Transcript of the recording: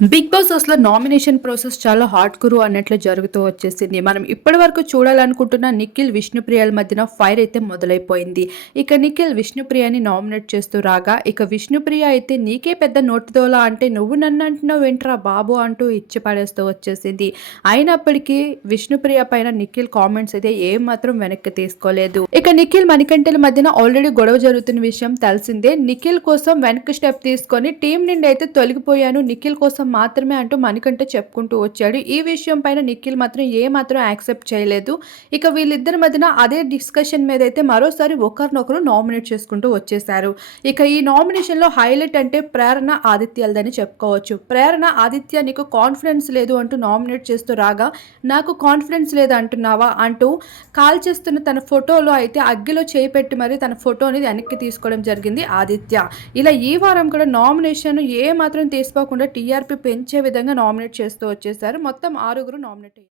Big Boss అసలు nomination process చాలా hard కురు అన్నట్లు జరుగుతూ వచ్చేసింది. మనం ఇప్పటి వరకు చూడాలనుకుంటున్న నిఖిల్ విష్ణుప్రియల మధ్యన ఫైర్ అయితే మొదలైపోయింది. ఇక నిఖిల్ విష్ణుప్రియని నామినేట్ చేస్తూ రాగా ఇక విష్ణుప్రియ అయితే నీకే పెద్ద నోటిదోలా అంటే నువ్వు నన్ను అంటున్నావు ఏంట్రా బాబు అంటూ ఇచ్చి పడేస్తూ వచ్చేసింది. అయినప్పటికీ విష్ణుప్రియ పైన నిఖిల్ కామెంట్స్ అయితే ఏం మాత్రం వెనక్కి తీసుకోలేదు. ఇక నిఖిల్ మణికంటల మధ్యన ఆల్రెడీ గొడవ జరుగుతున్న విషయం తెలిసిందే. నిఖిల్ కోసం వెనక్కి స్టెప్ తీసుకొని టీం నుండి అయితే తొలగిపోయాను. నిఖిల్ కోసం మాత్రమే అంటూ మణికంఠ చెప్పుకుంటూ వచ్చాడు. ఈ విషయం పైన నిఖిల్ మాత్రం ఏ మాత్రం యాక్సెప్ట్ చేయలేదు. ఇక వీళ్ళిద్దరి మధ్యన అదే డిస్కషన్ మీద అయితే మరోసారి ఒకరినొకరు నామినేట్ చేసుకుంటూ వచ్చేసారు ఇక ఈ నామినేషన్లో హైలైట్ అంటే ప్రేరణ ఆదిత్యాలదని చెప్పుకోవచ్చు. ప్రేరణ ఆదిత్య నీకు కాన్ఫిడెన్స్ లేదు అంటూ నామినేట్ చేస్తూ రాగా నాకు కాన్ఫిడెన్స్ లేదు అంటున్నావా? అంటూ కాల్ చేస్తున్న తన ఫోటోలో అయితే అగ్గిలో చేయి పెట్టి మరి తన ఫోటోని వెనక్కి తీసుకోవడం జరిగింది ఆదిత్య. ఇలా ఈ వారం కూడా నామినేషన్ ఏ మాత్రం తీసుకోకుండా టీఆర్పీ పెంచే విధంగా నామినేట్ చేస్తూ వచ్చేసారు. మొత్తం ఆరుగురు నామినేట్ అయ్యారు.